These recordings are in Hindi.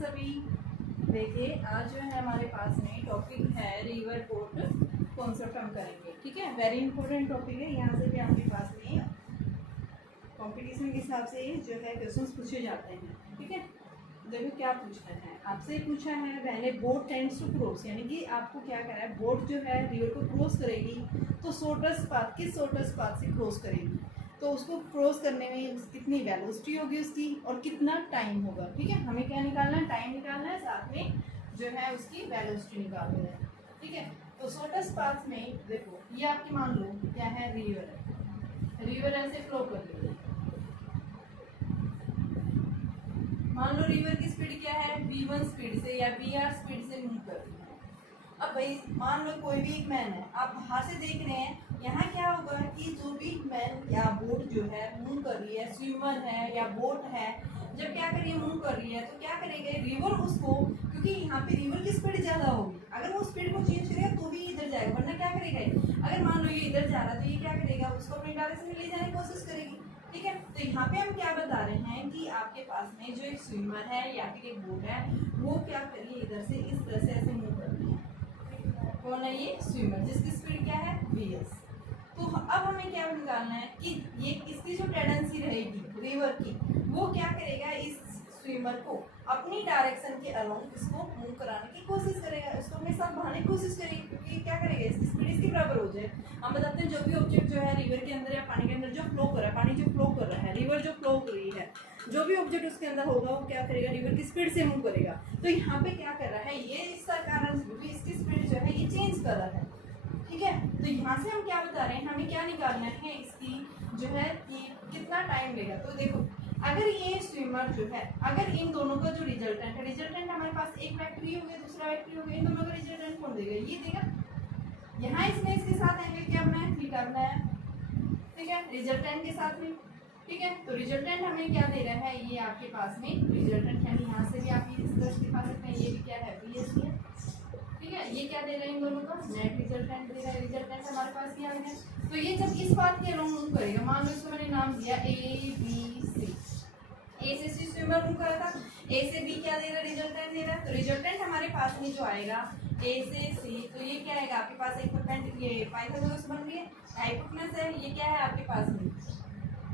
सभी। देखिए आज जो है हमारे पास में टॉपिक है रिवर पोर्ट कॉन्सेप्ट हम करेंगे। ठीक है, वेरी इंपॉर्टेंट टॉपिक है। यहाँ से भी आपके पास में कंपटीशन के हिसाब से जो है क्वेश्चंस पूछे जाते हैं। ठीक है, देखो क्या पूछना है आपसे। पूछा है पहले बोट टेंड्स टू क्रॉस, यानी कि आपको क्या करना है, बोट जो है रिवर को क्रॉस करेगी तो शॉर्टेस्ट पाथ, किस शॉर्टेस्ट पाथ से क्रॉस करेगी, तो उसको क्रॉस करने में कितनी वेलोसिटी होगी उसकी और कितना टाइम होगा। ठीक है, हमें क्या निकालना है, टाइम निकालना है, साथ में जो है उसकी वेलोसिटी निकालना है। ठीक है, तो शॉर्टेस्ट पाथ में देखो ये आपकी मान लो क्या है, रिवर है। रिवर ऐसे फ्लो कर रही है। मान लो रिवर की स्पीड क्या है, v1 स्पीड से या vr स्पीड से मूव कर रही है। अब भाई मान लो कोई भी एक मैन है, आप बाहर से देख रहे हैं, यहाँ क्या होगा कि जो भी मैन या बोट जो है मूव कर रही है, स्विमर है या बोट है, जब क्या करिए मूव कर रही है तो क्या करेगा रिवर उसको, क्योंकि यहाँ पे रिवर की स्पीड ज़्यादा होगी, अगर वो स्पीड को चेंज करेगा तो भी इधर जाएगा, वरना क्या करेगा, अगर मान लो ये इधर जा रहा है तो ये क्या करेगा, उसको अपनी डायरेक्शन में ले जाने की कोशिश करेगी। ठीक है, तो यहाँ पे हम क्या बता रहे हैं कि आपके पास में जो एक स्विमर है या फिर एक बोट है, वो क्या करिए इधर से इस तरह से ऐसे मूव कर रही है। कौन है ये, स्विमर, जिसकी स्पीड क्या है vs। तो अब हमें क्या निकालना है कि ये इसकी जो टेंडेंसी रहेगी रिवर की, वो क्या करेगा, इस स्विमर को अपनी डायरेक्शन के अलोंग इसको मूव कराने की कोशिश करेगा, इसको अपने साथ बहाने की कोशिश करेगी, क्योंकि क्या करेगा इसकी स्पीड इसके बराबर हो जाए। हम बताते हैं जो भी ऑब्जेक्ट जो है रिवर के अंदर या पानी के अंदर जो फ्लो कर रहा है, पानी जो फ्लो कर रहा है, रिवर जो फ्लो कर रही है, जो भी ऑब्जेक्ट उसके अंदर होगा वो क्या करेगा, रिवर की स्पीड से मूव करेगा। तो यहाँ पे क्या कर रहा है, ये इसका कारण क्योंकि इसकी स्पीड जो है ये चेंज कर रहा है। ठीक है, तो यहाँ से हम क्या बता रहे हैं, हमें क्या निकालना है, इसकी जो है कि कितना टाइम लेगा। तो देखो अगर ये स्विमर जो है, अगर इन दोनों का जो रिजल्टेंट है, रिजल्टेंट हमारे पास एक वेक्टर हो गया, दूसरा वेक्टर हो गया, इन दोनों का रिजल्टेंट कौन देगा, ये देगा। यहाँ इसने इसके साथ एंगल क्या बनाया, थीटा बनाया। ठीक है, रिजल्टेंट के साथ में। ठीक है, तो रिजल्टेंट हमें क्या दे रहा है, ये आपके पास में रिजल्टेंट है, यहाँ से भी आप ये दिखा सकते हैं, ये भी क्या है, vs है। ठीक है, ये क्या दे रहा है, इन दोनों का नेट रिजल्टेंट दे रहा है। रिजल्टेंट हमारे पास क्या है, तो ये जब इस बात के अलोंग मूव करेगा, मान लो इसको मैंने नाम दिया ए बी सी, ए से सी स्विमर मूव कर रहा था, ए से बी क्या दे रहा है, रिजल्टेंट दे रहा है। तो रिजल्टेंट हमारे पास में जो आएगा ए से सी, तो ये क्या आएगा आपके पास, एक परपेंडिकुलर, ये पाइथागोरस बन रही है, हाइपोटेनस है, ये क्या है आपके पास में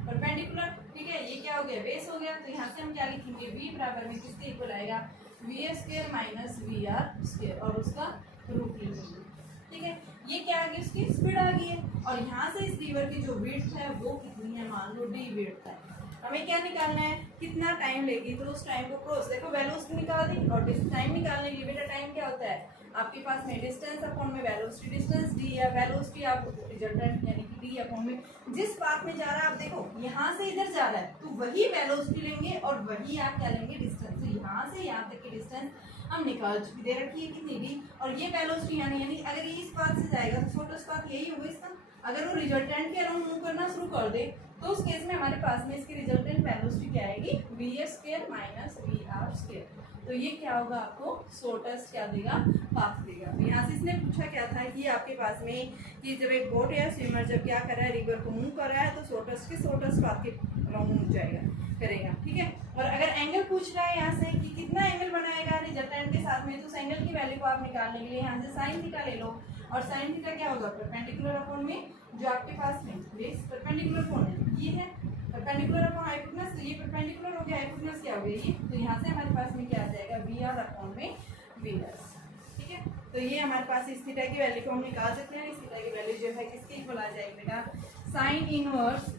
परपेंडिकुलर। ठीक है, ये क्या हो गया, बेस हो गया। तो यहाँ से हम क्या लिखेंगे, v बराबर में किसके इक्वल आएगा, v square minus v r square, और उसका रूट लिखेंगे। ठीक है, ये क्या आ गई, उसकी स्पीड आ गई है, और यहाँ से इस रिवर की जो विड्थ है वो कितनी है, मान लो d विड्थ है। हमें क्या निकालना है, कितना टाइम लेगी, तो उस टाइम को क्रॉस, देखो वेलोसिटी निकाल दी, और टाइम निकालने के लिए बेटा टाइम क्या होता है आपके पास में, डिस्टेंस अपॉन में वेलोसिटी, डिस्टेंस d या वेलोसिटी आप रिजल्टेंट यानी कि d अपॉन में जिस पाथ में जा रहा है, आप देखो यहाँ से इधर जा रहा है तो वही वेलोसिटी लेंगे और वही आप क्या लेंगे, डिस्टेंस। तो यहाँ से यहाँ तक की डिस्टेंस हम निकाल चुकी, दे रखी है कितनी डी, और ये वेलोसिटी यानी अगर ये इस पाथ से जाएगा तो शॉर्टेस्ट पाथ यही होगा इसका। अगर वो रिजल्टेंट के अराउंड मूव करना शुरू कर दे तो उस केस में हमारे पास में इसकी रिजल्टेंट वेलोसिटी क्या आएगी, v square minus v r square. तो ये क्या होगा, आपको शॉर्टेस्ट क्या देगा, पाथ देगा। तो यहाँ से इसने पूछा क्या था कि आपके पास में कि जब एक बोट या स्विमर जब क्या कर रहा है, रिवर को मूव कर रहा है, तो शॉर्टेस्ट पाथ के अराउंड मूव जाएगा करेगा। ठीक है, और अगर एंगल पूछ रहा है यहाँ से कि कितना एंगल बनाएगा रिजल्टेंट के साथ में, तो उस एंगल की वैल्यू को आप निकालने के लिए यहाँ से साइन थीटा ले लो, और साइन थीटा क्या होगा, परपेंडिकुलर अपॉन में जो आपके पास में बेस परपेंडिकुलर कौन है, ये है परपेंडिकुलर अपॉन हाइपोटेनस, तो ये परपेंडिकुलर हो गया, हाइपोटेनस क्या हो गया ये, तो यहाँ से हमारे पास में क्या आ जाएगा, वी आर अपॉन में वी एस। ठीक है, तो ये हमारे पास इस थीटा की वैल्यू को हम निकाल सकते हैं। इस थीटा की वैल्यू जो है किसके इक्वल आ जाएगी बेटा, sine inverse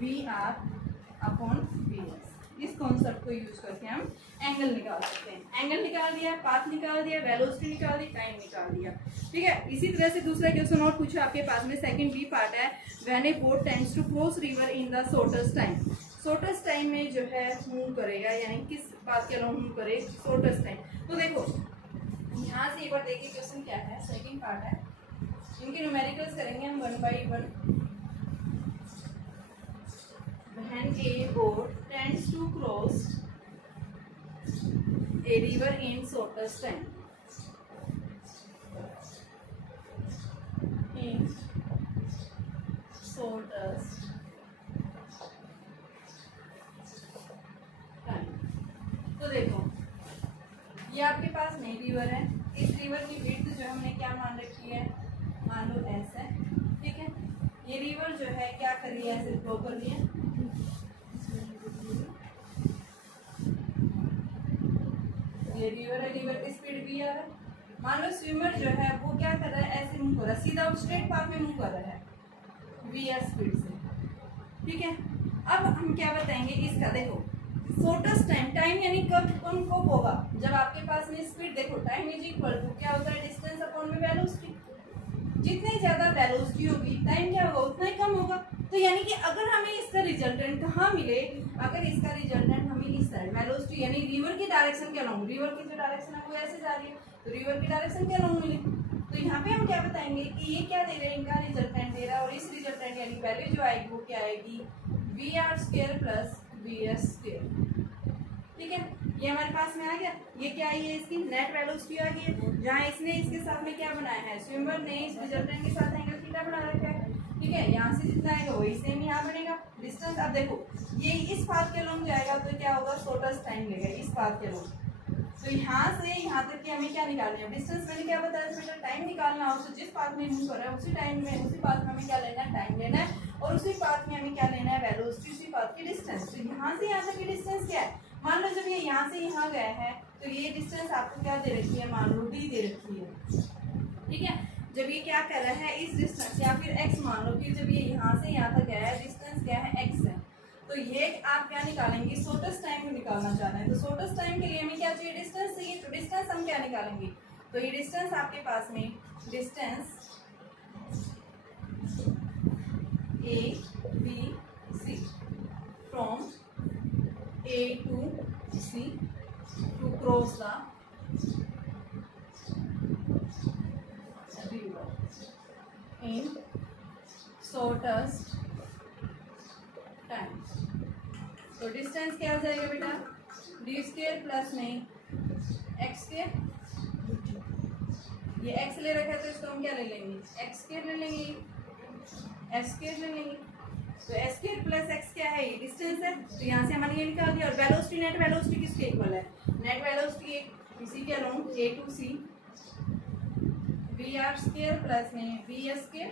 v r upon v s. इस कॉन्सेप्ट को यूज करके हम एंगल निकाल सकते हैं। एंगल निकाल दिया, पाथ निकाल दिया, वेलोसिटी निकाल दी, टाइम निकाल दिया। ठीक है, इसी तरह से दूसरा क्वेश्चन और पूछा आपके पास में, सेकंड बी पार्ट है, when a boat tends to cross river in the shortest time. Shortest time में जो है मूव करेगा, यानी किस पाथ के अलाउंग मूव करे, शॉर्टेस्ट टाइम। तो देखो यहाँ से एक बार देखिए क्वेश्चन क्या है, सेकंड पार्ट है, इनके न्यूमेरिकल्स करेंगे हम 1 by 1। When a boat tends to cross a river in shortest time, in shortest time, तो देखो ये आपके पास में रिवर है, इस रिवर की विड्थ जो हमने क्या मान रखी है, मान लो एस है, ठीक है। ये रिवर जो है क्या कर रही है, ऐसे फ्लो कर रही है, ये रिवर है, रिवर की स्पीड वी है। मान लो स्विमर जो है वो क्या कर रहा है, ऐसे मूव कर रहा है, सीधा स्ट्रेट पाथ में मूव कर रहा है वी आर स्पीड से, ठीक है। अब हम क्या बताएंगे इसका, देखो शॉर्टेस्ट टाइम यानी कब होगा, जब आपके पास में स्पीड, देखो टाइम इज इक्वल टू क्या होता है, डिस्टेंस अपॉन में वेलोसिटी। जितनी ज्यादा वेलोसिटी होगी टाइम क्या होगा, उतना ही कम होगा। तो यानी कि अगर हमें इसका रिजल्टेंट कहाँ मिले, अगर इसका रिजल्टेंट हमें इस साइड वेलोसिटी यानी रिवर की डायरेक्शन के अलोंग, रिवर की जो डायरेक्शन है वो ऐसे जा रही है, तो रिवर की डायरेक्शन के अलोंग मिले, तो यहाँ पे हम क्या बताएंगे कि ये क्या दे रहे हैं, इनका रिजल्टेंट दे रहा है, और इस रिजल्टेंट यानी वैल्यू जो आएगी वो क्या आएगी, v r square plus v s square, ठीक है। ये हमारे पास में आ गया, ये क्या आई है, इसकी नेट वेलोसिटी आ गई है, जहाँ इसने इसके साथ में क्या बनाया है, स्विमर ने इस रिजल्टेंट के साथ एंगल थीटा बना रखा है, ठीक है। यहाँ से जितना आएगा वही सेम यहाँ बनेगा डिस्टेंस। अब देखो ये इस पाथ के अलोंग जाएगा तो क्या होगा, शॉर्टेस्ट टाइम लेगा इस पाथ के अलोंग। तो यहाँ से यहाँ तक की हमें क्या निकालना है, डिस्टेंस मैंने क्या बताया बेटा, टाइम निकालना है, उससे जिस पाथ में मूव कर रहा है उसी टाइम में उसी पाथ में हमें क्या लेना है, टाइम लेना है, और उसी पाथ में हमें क्या लेना है, वेलोसिटी, उसी पाथ की डिस्टेंस। तो यहाँ से यहाँ तक की डिस्टेंस क्या है, मान लो जब ये यहाँ से यहाँ गया है तो ये डिस्टेंस आपको क्या दे रखी है, मान लो डी दे रखी है, ठीक है। जब ये क्या कर रहा है इस डिस्टेंस, या फिर एक्स मान लो कि जब ये यहाँ से यहाँ तक गया है, डिस्टेंस क्या है, एक्स है, तो ये आप क्या निकालेंगे, शॉर्टेस्ट टाइम को निकालना चाह रहे हैं, तो शॉर्टेस्ट टाइम के लिए हमें क्या चाहिए, डिस्टेंस चाहिए, तो डिस्टेंस हम क्या निकालेंगे, तो ये डिस्टेंस आपके पास में distance A B C from A to C to cross the river in shortest time। तो डिस्टेंस क्या हो जाएगा बेटा, डी स्क्वायर प्लस में एक्स स्क्वायर, ये एक्स ले रखा है तो इसको हम क्या ले लेंगे, एक्स स्क्वायर ले लेंगे, एक्स स्क्वायर ले लेंगे, तो एस स्क्वायर प्लस एक्स क्या है, ये डिस्टेंस है, तो यहाँ से हमारे ये निकाल दिया। और वेलोसिटी, नेट वेलोसिटी किसके इक्वल है, नेट वेलोसिटी इसी के along A to C v r square plus में वी एस स्क्वायर।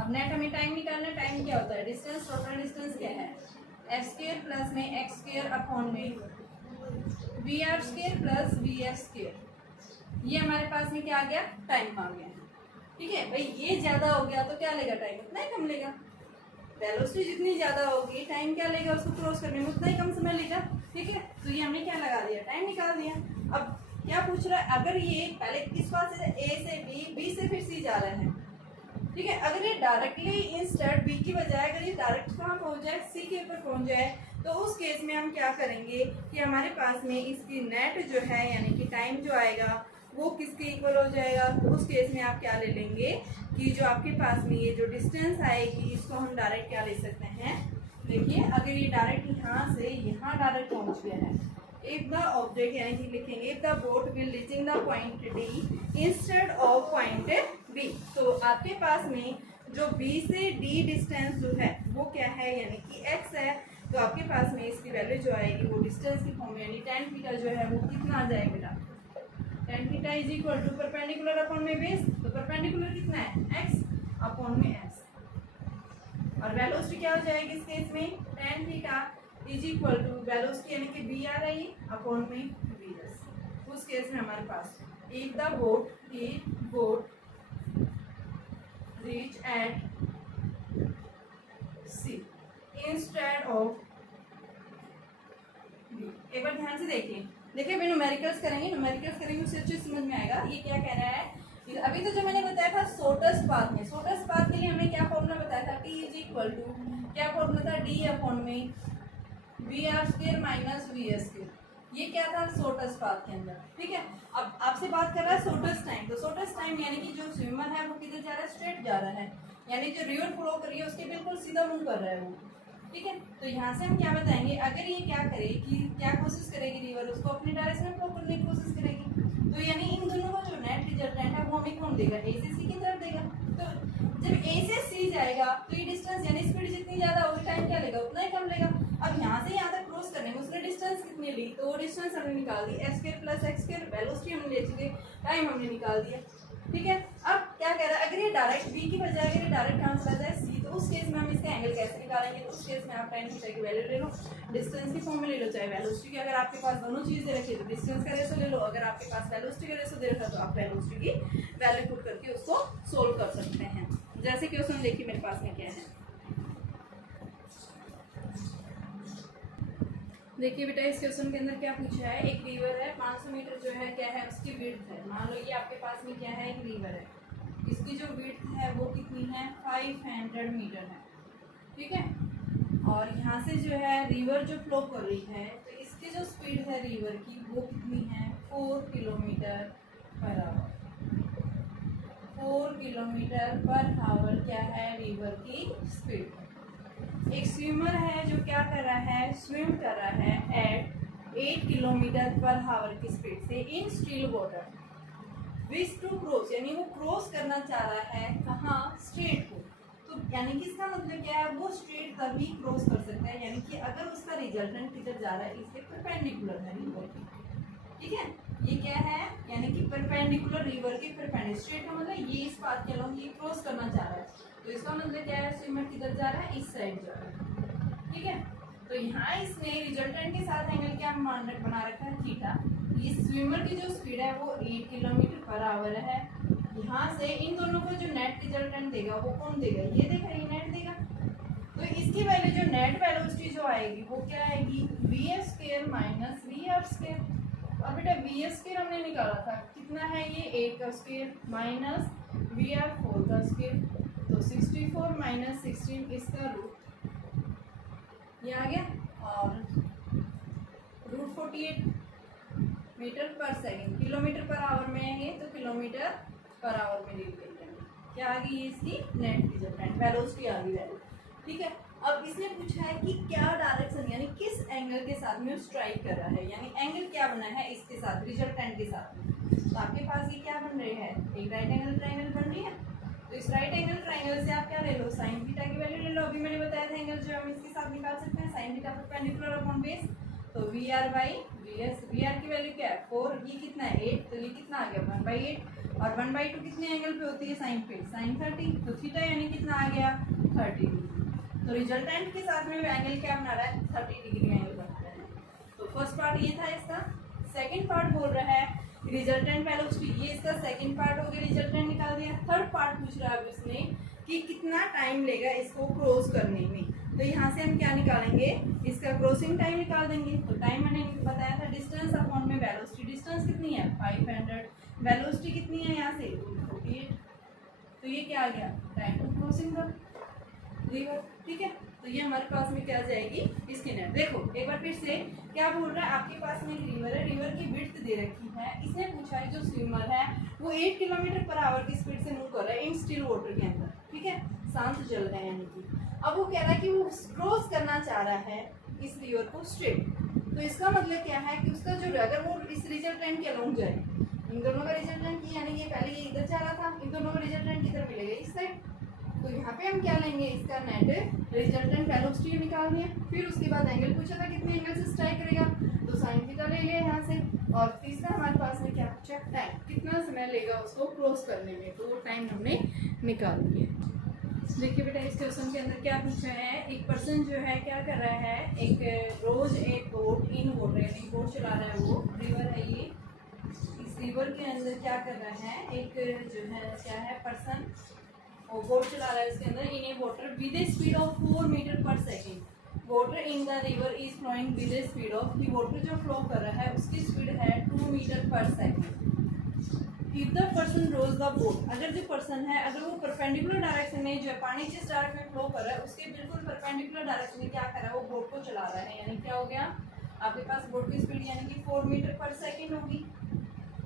अब नेट हमें टाइम निकालना है, टाइम क्या होता है, डिस्टेंस, टोटल डिस्टेंस क्या है, एस स्क्वायर प्लस में एक्स स्क्वायर अपॉन में v r square plus v s square. ये हमारे पास में क्या आ गया, टाइम आ गया, ठीक है भाई। ये ज्यादा हो गया तो क्या लेगा, टाइम उतना ही कम लेगा, वेलोसिटी जितनी ज्यादा होगी टाइम क्या लेगा, उसको क्रॉस करने में उतना ही कम समय लेगा, ठीक है। तो ये हमने क्या लगा दिया, टाइम निकाल दिया। अब क्या पूछ रहा है, अगर ये पहले किस बात से, ए से बी, बी से फिर सी जा रहा है, ठीक है। अगर ये डायरेक्टली इंस्टेड बी की बजाय अगर ये डायरेक्ट कहाँ पहुंच जाए, सी के ऊपर पहुंच जाए, तो उस केस में हम क्या करेंगे कि हमारे पास में इसकी नेट जो है यानी कि टाइम जो आएगा वो किसके इक्वल हो जाएगा, तो उस केस में आप क्या ले लेंगे कि जो आपके पास में ये जो डिस्टेंस आएगी इसको हम डायरेक्ट क्या ले सकते हैं, देखिए अगर ये डायरेक्ट यहाँ से यहाँ डायरेक्ट पहुँच गया है, इफ द ऑब्जेक्ट यानी कि लिखेंगे if the boat will reaching the point D instead of point B, तो आपके पास में जो बी से डी डिस्टेंस जो है वो क्या है यानी कि एक्स है, तो आपके पास में इसकी वैल्यू जो आएगी वो डिस्टेंस की फॉर्म में यानी tan थीटा जो है वो कितना आ जाएगा बेटा, tan theta is equal to perpendicular upon में बेस, तो परपेंडिकुलर कितना है x अपॉन में s, और वेलोसिटी क्या हो जाएगी इस केस में tan theta is equal to velocity यानी कि v आ रही अपॉन में vs। उस केस में हमारे पास if the boat reach at C instead of B। एक बार ध्यान से देखिए भाई न्यूमेरिकल्स करेंगे उससे अच्छे समझ में आएगा ये क्या कह रहा है। अभी तो जो मैंने बताया था शॉर्टेस्ट पाथ में, शॉर्टेस्ट पाथ के लिए हमने क्या फॉर्मूला बताया था, T इज इक्वल टू क्या फॉर्मूला था, D अपॉन में v r square minus v s square, ये क्या था शॉर्टेस्ट पाथ के अंदर, ठीक है। अब आपसे बात कर रहा है शॉर्टेस्ट टाइम, तो शॉर्टेस्ट टाइम यानी कि जो स्विमर है वो किधर जा रहा है, स्ट्रेट जा रहा है, यानी जो रिवर फ्लो कर रही है उसके बिल्कुल सीधा मूव कर रहा है वो, ठीक है। तो यहाँ से हम क्या बताएंगे, अगर ये क्या करे कि क्या कोशिश करेगी रिवर उसको अपनी डायरेक्शन में फ्लो करने की कोशिश करेगी, तो यानी इन दोनों का जो नेट रिजल्टेंट है वो हमें कौन देगा, ए से सी की तरफ देगा। तो जब ए से सी जाएगा तो ये डिस्टेंस यानी स्पीड जितनी ज्यादा होगी टाइम क्या लेगा उतना ही कम लेगा। अब यहाँ से यहाँ तक क्रॉस करने में उसने डिस्टेंस कितनी ली, तो वो डिस्टेंस हमने निकाल दी, S square plus X square, velocity हमने ले चुके, टाइम हमने निकाल दिया। ठीक है, अब क्या कह रहा है, अगर ये डायरेक्ट बी की बजाय अगर ये डायरेक्ट कहाँ चला जाए सी, तो उस केस में हम इसका एंगल कैसे निकालेंगे? तो उस केस में आप टाइम थीटा की वैल्यू ले लो, डिस्टेंस की फॉर्म में ले लो, चाहे वेलोसिटी की, अगर आपके पास दोनों चीज़ दे रखी है तो डिस्टेंस का रेशो ले लो, अगर आपके पास वेलोसिटी का रेशो दे रखा है तो आप वेलोसिटी की वैल्यू पुट करके उसको सोल्व कर सकते हैं। जैसे कि उसमें देखिए मेरे पास में क्या है, देखिए बेटा इस क्वेश्चन के अंदर क्या पूछा है, एक रिवर है 500 मीटर जो है क्या है उसकी विड्थ है। मान लो ये आपके पास में क्या है, एक रिवर है, इसकी जो विड्थ है वो कितनी है, 500 मीटर है। ठीक है, और यहाँ से जो है रिवर जो फ्लो कर रही है तो इसकी जो स्पीड है रिवर की वो कितनी है, 4 kilometre per our. 4 kilometre per our क्या है रिवर की स्पीड। एक स्विमर है जो क्या कर रहा है, स्विम कर रहा है एट 8 किलोमीटर पर आवर की स्पीड से in still water, wish to cross, यानी वो क्रॉस करना चाह रहा है कहाँ, स्ट्रेट को। तो यानी कि इसका मतलब क्या है, वो स्ट्रेट तभी क्रॉस कर सकता है, यानी कि अगर उसका रिजल्टेंट किधर जा रहा है, इसके परपेंडिकुलर है रिवर की। ठीक है, ये क्या है, यानी कि परपेंडिकुलर रिवर के परपेंडिकुलर, स्ट्रेट का मतलब ये इस पाथ के अलोंग ये क्रॉस करना चाह रहा है, तो इसका मतलब क्या है, स्विमर किधर जा रहा है, इस साइड जा रहा है। ठीक है, तो यहाँ इसने रिजल्टेंट के साथ एंगल क्या बना रखा है, थीटा। इस स्विमर की जो स्पीड है वो 8 किलोमीटर पर आवर है। यहाँ से इन दोनों को जो नेट रिजल्टेंट देगा वो कौन देगा, ये देगा, ये नेट देगा। तो इसकी वैल्यू जो नेट वेलोसिटी जो आएगी वो क्या आएगी, v f square minus v r square. और बेटा वी एफ स्क्वायर हमने निकाला था, कितना है ये, 8 का स्क्वायर माइनस वी आर 4 का स्क्वायर, तो 64 माइनस 16 इसका रूट, ये आ गया, और रूट 48 मीटर पर सेकंड, किलोमीटर पर आवर में है ये, तो किलोमीटर पर आवर में लिख देंगे। क्या आ गई इसकी नेट रिजल्टेंट वेलोसिटी आ गई वैल्यू। ठीक है, अब इसने पूछा है कि क्या डायरेक्शन यानी किस एंगल के साथ में स्ट्राइक कर रहा है, यानी एंगल क्या बना है इसके साथ, रिजल्टेंट के साथ में। तो आपके पास ये क्या बन रही है, एक राइट एंगल ट्राइंगल बन रही है। तो इस राइट एंगल ट्राइंगल से आप क्या ले लो, साइन थीटा की वैल्यू ले लो। अभी मैंने बताया था एंगल जो हम इसके साथ निकाल सकते हैं, sine theta perpendicular upon base, तो V R by V S, V R की वैल्यू क्या है 4, ये कितना है 8, तो ये कितना आ गया 1/8, और 1/2 कितने एंगल पे होती है, साइन पे, साइन 30, तो थीटा यानी कितना आ गया 30 डिग्री। तो रिजल्टेंट के साथ में एंगल क्या बना रहा है, 30 डिग्री एंगल बना रहा है। तो फर्स्ट पार्ट ये था इसका। सेकेंड पार्ट बोल रहा है रिजल्टेंट वेलोसिटी, ये इसका सेकंड पार्ट हो गया, रिजल्टेंट निकाल दिया। थर्ड पार्ट पूछ रहा है अब इसने कि कितना टाइम लेगा इसको क्रॉस करने में। तो यहाँ से हम क्या निकालेंगे, इसका क्रॉसिंग टाइम निकाल देंगे। तो टाइम मैंने बताया था डिस्टेंस अपॉन में वेलोसिटी, डिस्टेंस कितनी है 500, वेलोसिटी कितनी है यहाँ से 48, तो ये क्या आ गया time to crossing the river. ठीक है, तो ये हमारे पास में क्या आ जाएगी इसकी नेट। देखो एक बार फिर से क्या बोल रहा है, आपके पास में एक रिवर है, रिवर की विड्थ दे रखी है। इसने पूछा है जो स्विमर है वो 8 किलोमीटर पर आवर की स्पीड से मूव कर रहा है इन स्टिल वाटर के अंदर। ठीक है, शांत जल रहे हैं यानी कि। अब वो कह रहा है कि वो क्रॉस करना चाह रहा है इस रिवर को स्ट्रेट। तो इसका मतलब क्या है कि उसका जो अगर वो इस रिजल्टेंट के अलोंग जाए, इन दोनों का रिजल्टेंट यानी ये पहले ये इधर जा रहा था, इन दोनों का रिजल्टेंट किधर मिलेगा इस साइड। तो यहाँ पे हम क्या लेंगे, इसका नेट रिजल्टेंट वेलोसिटी निकालनी है। फिर उसके बाद एंगल पूछा था कितने एंगल से स्ट्राइक करेगा, तो साइन थीटा ले लिया यहाँ से। और तीसरा हमारे पास में क्या पूछा, टाइम, कितना समय लेगा उसको क्रॉस करने में, तो वो टाइम हमने निकाल दिया। देखिए बेटा इस क्वेश्चन के अंदर क्या पूछा है, एक पर्सन जो है क्या कर रहा है, एक रोज एक बोट इन वाटर यानी बोट चला रहा है, वो रिवर है ये। इस रिवर के अंदर क्या कर रहा है, एक जो है क्या है पर्सन वो बोट चला रहा है, इसके अंदर in a water with a speed of 4 meter पर second. Water in the river is flowing with a speed of, कि वाटर जो फ्लो कर रहा है उसकी स्पीड है 2 मीटर पर second. If the person rows the boat, अगर जो पर्सन है अगर वो परपेंडिकुलर डायरेक्शन में जो है पानी जिस डायरेक्शन में फ्लो कर रहा है उसके बिल्कुल परपेंडिकुलर डायरेक्शन में क्या कर रहा है, वो बोट को चला रहा है। यानी क्या हो गया आपके पास बोट की स्पीड यानी कि 4 मीटर पर सेकेंड होगी।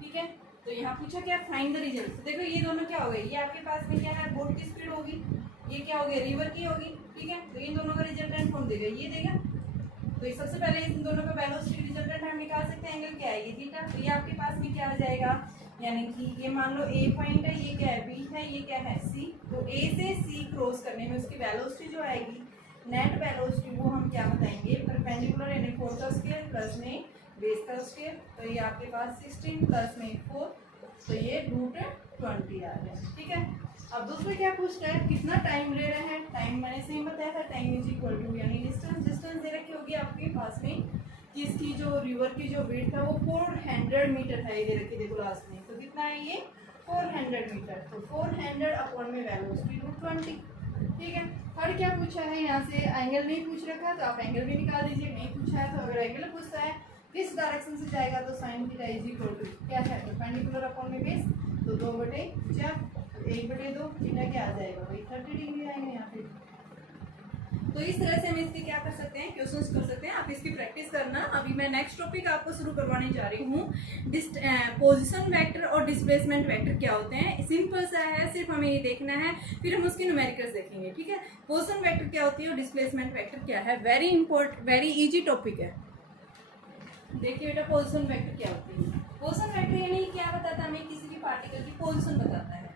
ठीक है, तो यहाँ पूछा क्या फाइंड द रिजल्ट। तो देखो ये दोनों क्या हो गए, ये आपके पास में क्या है बोट की स्पीड होगी, ये क्या हो गया रिवर की होगी। ठीक है, तो इन दोनों का रिजल्टेंट कौन देगा, ये देगा। तो ये सबसे पहले इन दोनों का वेलोसिटी रिजल्टेंट हम निकाल सकते हैं, एंगल क्या है ये थीटा। तो ये आपके पास में क्या आ जाएगा, यानी कि ये मान लो ए पॉइंट है, ये क्या है बी है, ये क्या है सी। तो ए से सी क्रॉस करने में उसकी वेलोसिटी जो आएगी नेट वेलोसिटी वो हम क्या बताएंगे परपेंडिकुलर यानी 4 का स्क्वायर प्लस में बेस का स्क्वायर, तो ये आपके पास 16 प्लस में 4, तो ये √20 आ गया। ठीक है, अब दूसरा क्या पूछ रहा है, कितना टाइम ले रहे हैं। टाइम मैंने सेम बताया था, टाइम इज इक्वल टू यानी डिस्टेंस दे रखी होगी आपके पास में कि इसकी जो रिवर की जो वेट है वो 400 मीटर है, ये दे रखी देखो लास्ट में, तो कितना है ये 400 मीटर, तो 400 अपॉन में वैल्यू उसकी √20। ठीक है, थर्ड क्या पूछा है, यहाँ से एंगल नहीं पूछ रखा तो आप एंगल भी निकाल दीजिए, नहीं पूछा है तो अगर एंगल पूछता है किस डायरेक्शन से जाएगा तो sine theta is equal to क्या है, परपेंडिकुलर अपॉन में बेस, तो 2/4, 1/2 थीटा क्या आ जाएगा, वही 30 डिग्री आएंगे यहाँ पे। तो इस तरह से हम इसके क्या कर सकते हैं, क्वेश्चंस कर सकते हैं, आप इसकी प्रैक्टिस करना। अभी मैं नेक्स्ट टॉपिक आपको शुरू करवाने जा रही हूँ, पोजीशन वेक्टर और डिस्प्लेसमेंट वेक्टर क्या होते हैं। सिंपल सा है, सिर्फ हमें ये देखना है, फिर हम उसके न्यूमेरिकल्स देखेंगे। ठीक है, पोजीशन वेक्टर क्या होती है और डिस्प्लेसमेंट वेक्टर क्या है, वेरी इजी टॉपिक है। देखिए बेटा, पोजीशन वेक्टर क्या होती है। पोजीशन वेक्टर यानी क्या बताता है, हमें किसी भी पार्टिकल की पोजीशन बताता है।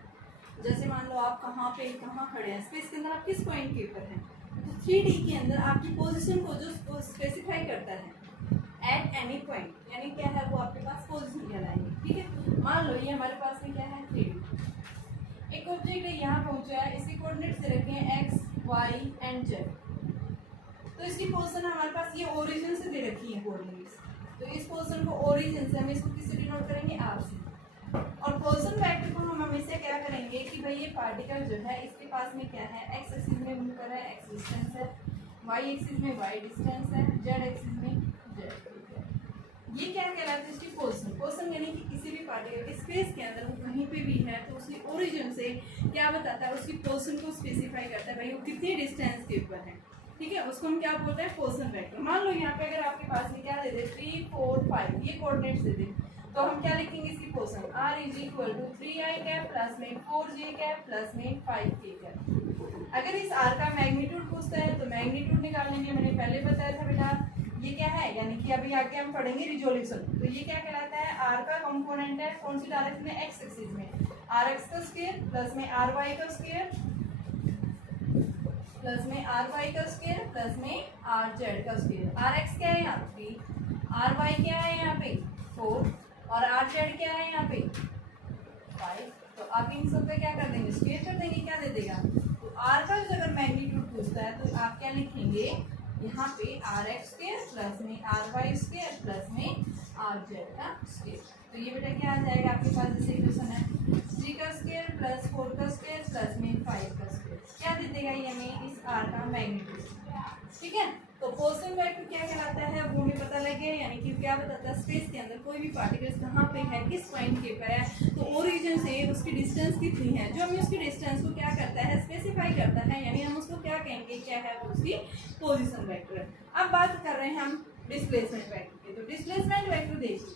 जैसे मान लो आप कहाँ खड़े हैं, स्पेस के अंदर आप किस पॉइंट के ऊपर हैं, तो 3D के अंदर आपकी पोजीशन को जो स्पेसिफाई करता है एट एनी पॉइंट, यानी क्या है वो आपके पास पोजीशन कहलाएंगे। ठीक है, मान लो ये हमारे पास में क्या है 3D, एक ऑब्जेक्ट है यहाँ पहुंचा है, इसके कोऑर्डिनेट्स दे रखे हैं x, y एंड z, तो इसकी पोजीशन हमारे पास ये ओरिजिन से दे रखी है कोऑर्डिनेट्स, तो इस पोजीशन को ओरिजिन से हम इसको किससे डिनोट करेंगे, r से। और पोजीशन वेक्टर को हम हमेशा क्या करेंगे कि भाई ये पार्टिकल जो है इसके पास में क्या है, एक्स एक्सिस में मूव कर रहा है, एक्स डिस्टेंस है, वाई एक्सिस में वाई डिस्टेंस है, जेड एक्सिस में जेड। ये क्या कहलाता है, इसकी पोजीशन यानी कि किसी भी पार्टिकल के स्पेस के अंदर वो कहीं पे भी है तो उसकी ओरिजिन से क्या बताता है, उसकी पोजीशन को स्पेसिफाई करता है, भाई वो कितनी डिस्टेंस के ऊपर है। ठीक है, उसको हम क्या बोलते हैं, पोजीशन वेक्टर। मान लो यहाँ पे अगर आपके पास में क्या दे दे 3, 4, 5 ये कोऑर्डिनेट्स दे दे, तो हम क्या लिखेंगे इसकी position, r is equal to 3i cap plus में 4j कैप प्लस में 5k कैप। अगर इस r का मैग्नीट्यूड पूछता है तो मैग्नीट्यूड निकाल लेंगे, मैंने पहले बताया था बेटा ये क्या है, यानी कि अभी आगे हम पढ़ेंगे रिजोल्यूशन, तो ये क्या कहलाता है, r का कंपोनेंट है कौन सी डायरेक्शन में, x एक्सिस में, rx का स्क्वायर प्लस में ry का स्क्वायर प्लस में ry का स्क्वायर प्लस में rz का स्क्वायर। rx क्या है यहाँ पे 3, ry क्या है यहाँ पे 4 और rz क्या है यहाँ पे 5, तो आप इन सब पे क्या कर देंगे, स्क्वायर कर देंगे, क्या दे देगा, तो r का अगर मैग्नीट्यूड पूछता है तो आप क्या लिखेंगे यहाँ पे rx स्क्वायर प्लस में ry स्क्वायर प्लस में rz का स्क्वायर। तो ये बेटा क्या आ जाएगा आपके पास, जैसे इक्वेशन है 3 का स्क्वायर प्लस 4 का स्क्वायर प्लस में 5 का स्क्वायर, क्या दे देगा ये हमें इस r का मैग्नीट्यूड। ठीक है, तो पोजीशन वेक्टर क्या कहलाता है वो हमें पता लग गया, यानी कि क्या बताता है स्पेस के अंदर कोई भी पार्टिकल कहाँ पे है, किस पॉइंट के ऊपर है, तो ओरिजिन से उसकी डिस्टेंस कितनी है, जो हमें उसकी डिस्टेंस को क्या करता है, स्पेसिफाई करता है, यानी हम उसको क्या कहेंगे, क्या है वो उसकी पोजीशन वेक्टर। अब बात कर रहे हैं हम डिस्प्लेसमेंट वेक्टर की, तो डिस्प्लेसमेंट वेक्टर देखिए,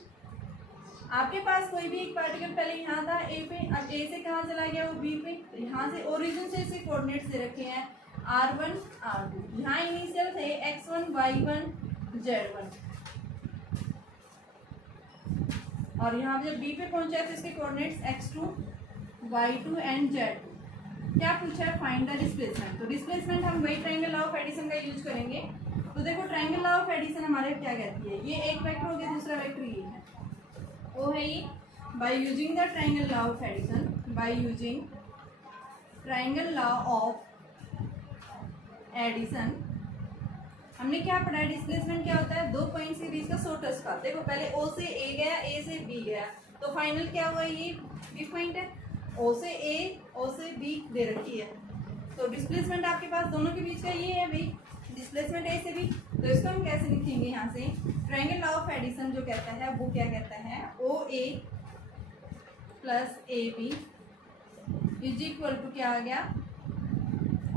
आपके पास कोई भी एक पार्टिकल पहले यहाँ था ए पे, अब ए से कहाँ चला गया वो बी पे, तो यहाँ से ओरिजिन से इसे कोऑर्डिनेट्स दे रखे हैं r1 r2, यहाँ इनिशियल थे x1 y1 z1, और यहाँ जब b पे पहुंचा तो इसके coordinates x2 y2 and z2। क्या पूछा है, फाइंड द डिस्प्लेसमेंट, तो डिस्प्लेसमेंट हम वही ट्रायंगल लॉ ऑफ एडिशन का यूज करेंगे। तो देखो ट्रायंगल लॉ ऑफ एडिशन हमारे क्या कहती है, ये एक वेक्टर हो गया, दूसरा वेक्टर ये है, वो है ये by using the triangle law of addition, by using triangle law of addition हमने क्या पढ़ा है, डिस्प्लेसमेंट क्या होता है, दो पॉइंट्स के बीच का शॉर्टेस्ट पाथ। देखो पहले ओ से ए गया, ए से बी गया, तो फाइनल क्या हुआ, ये बी पॉइंट है, ओ से ए ओ से बी दे रखी है, तो डिस्प्लेसमेंट आपके पास दोनों के बीच का ये है भाई, डिस्प्लेसमेंट ए से बी। तो इसको हम कैसे लिखेंगे, यहाँ से ट्रायंगल लॉ ऑफ एडिशन जो कहता है वो क्या कहता है, O A plus A B is equal to क्या आ गया,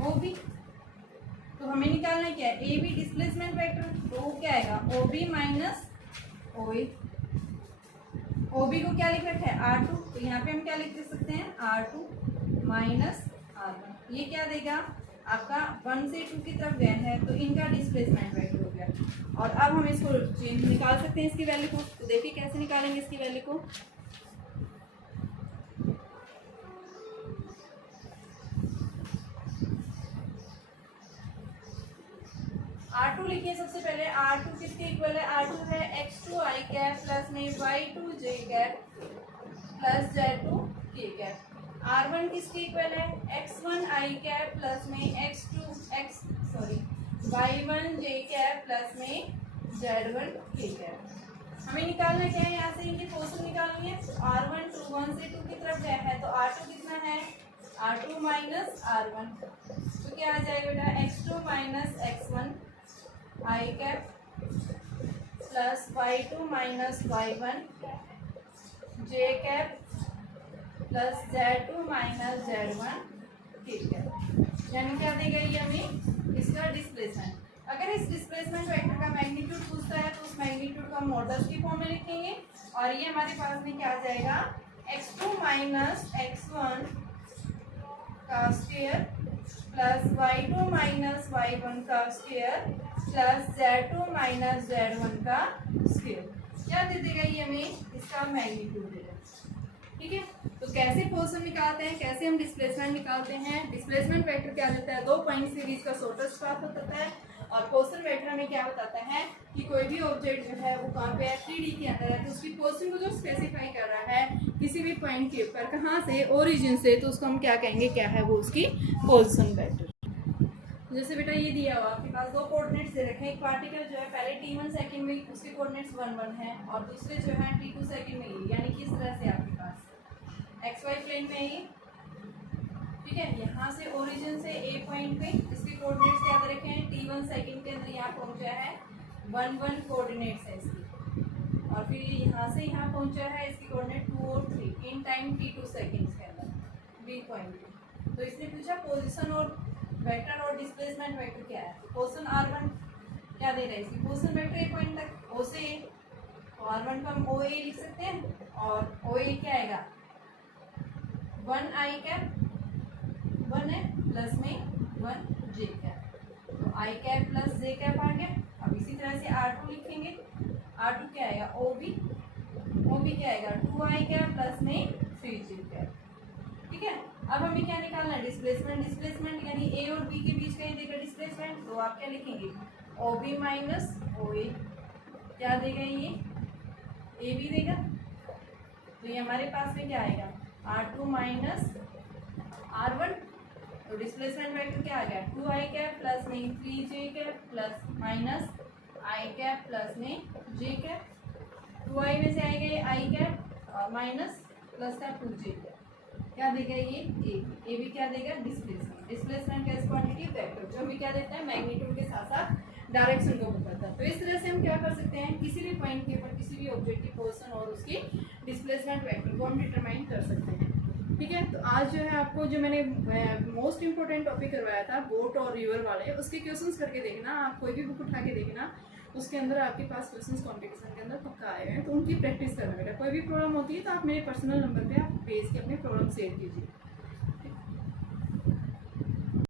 ओ बी। तो हमें निकालना क्या है, ए बी डिस्प्लेसमेंट वेक्टर, तो वो क्या आएगा, ओ बी माइनस ओ ए। ओ बी को क्या लिख रखा है r2, तो यहाँ पे हम क्या लिख सकते हैं r2 माइनस r1, ये क्या देगा आपका 1 से 2 की तरफ गया है, तो इनका डिस्प्लेसमेंट वेक्टर हो गया। और अब हम इसको निकाल सकते हैं इसकी वैल्यू को, तो देखिए कैसे निकालेंगे इसकी वैल्यू को, r2 लिखिए सबसे पहले, r2 किसके इक्वल है, r2 है x2 x2 i cap plus में y2 j cap plus z2 k cap. r1 किसके इक्वल है, x1 i कैप प्लस में y1 j कैप प्लस में z1 k कैप। हमें निकालना क्या है, यहाँ से इनकी पोजीशन निकालनी है। तो r1 2 1 से 2 की तरफ गया है, तो r2 कितना है, r2 माइनस r1, तो क्या आ जाएगा बेटा, x2 minus x1 i cap plus y2 minus y1 j cap plus z2 minus z1 k cap. यानी क्या दी गई हमें, इसका डिस्प्लेसमेंट। अगर इस डिस्प्लेसमेंट वेक्टर का मैग्नीट्यूड पूछता है तो उस मैग्नीट्यूड को हम मॉडल्स की फॉर्म में लिखेंगे, और ये हमारे पास में क्या आ जाएगा, x2 माइनस x1 का square plus y2 minus y1 का square plus z2 minus z1 का स्क्वायर। क्या दे देगा ये हमें, इसका मैग्नीट्यूड देगा। ठीक है, तो कैसे पोजीशन निकालते हैं, कैसे हम डिस्प्लेसमेंट निकालते हैं। डिस्प्लेसमेंट वेक्टर क्या देता है, 2 पॉइंट सीरीज का शॉर्टेस्ट पाथ होता है, और पोजीशन वेक्टर हमें क्या बताता है कि कोई भी ऑब्जेक्ट जो है वो कहाँ पे है, 3D के अंदर है, तो उसकी पोजीशन को जो स्पेसिफाई कर रहा है किसी भी पॉइंट के ऊपर, कहाँ से, ओरिजिन से, तो उसको हम क्या कहेंगे, क्या है वो उसकी पोजीशन वेक्टर। जैसे बेटा ये दिया हुआ आपके पास 2 कोऑर्डिनेट्स दे रखे हैं। एक पार्टिकल जो है पहले t1 सेकंड में उसके कोऑर्डिनेट्स 1 1 है, और दूसरे जो है t2 सेकंड में ये, यानी कि इस तरह से आपके पास xy प्लेन में ये, ठीक है, यहाँ से ओरिजिन से a पॉइंट पे इसके कोऑर्डिनेट्स क्या दे रखे हैं, t1 सेकंड के अंदर यहाँ पहुँचा है 1 1 कोऑर्डिनेट्स है इसकी, और फिर ये यहाँ से यहाँ पहुँचा है इसकी कोऑर्डिनेट 2 और 3 इन टाइम t2 सेकंड्स के अंदर b पॉइंट पे। तो इसने पूछा पोजीशन और वेक्टर और डिस्प्लेसमेंट वेक्टर क्या है। पोजीशन r1 क्या दे रहा है, इसकी पोजीशन वेक्टर a पॉइंट तक o से a, तो r1 को हम OA लिख सकते हैं, और OA क्या आएगा, 1 i कैप 1 है प्लस में 1 j कैप, तो i cap plus j cap आ गया। अब इसी तरह से r2 लिखेंगे, r2 क्या आएगा, OB क्या आएगा, 2i कैप प्लस में 3j कैप। ठीक है, अब हमें क्या निकालना है, डिस्प्लेसमेंट यानी a और b के बीच का ये देगा डिस्प्लेसमेंट, तो आप क्या लिखेंगे, OB माइनस OA, क्या देगा ये, AB देगा, तो ये हमारे पास में क्या आएगा, r2 माइनस r1, तो डिस्प्लेसमेंट वेक्टर क्या आ गया, 2i कैप प्लस में 3j cap plus minus i cap plus में j कैप, 2i में से आएगा i कैप और माइनस प्लस का 2j कैप, क्या देगा ये a भी क्या देगा, डिस्प्लेसमेंट का क्वांटिटी वेक्टर, जो हमें क्या देता है, मैग्नीट्यूड के साथ साथ डायरेक्शन को बताता है। तो इस तरह से हम क्या कर सकते हैं, किसी भी पॉइंट के ऊपर किसी भी ऑब्जेक्ट की पोजीशन और उसकी डिस्प्लेसमेंट वेक्टर को हम डिटरमाइन कर सकते हैं। ठीक है, तो आज जो है आपको जो मैंने मोस्ट इंपॉर्टेंट टॉपिक करवाया था बोट और रिवर वाले, उसके क्वेश्चंस करके देखना, आप कोई भी बुक उठा के देखना, उसके अंदर आपके पास क्वेश्चंस कंपटीशन के अंदर पक्का आए हैं, तो उनकी प्रैक्टिस करना बेटा। कोई भी प्रॉब्लम होती है तो आप मेरे पर्सनल नंबर पे आप भेज के अपने प्रॉब्लम शेयर कीजिए।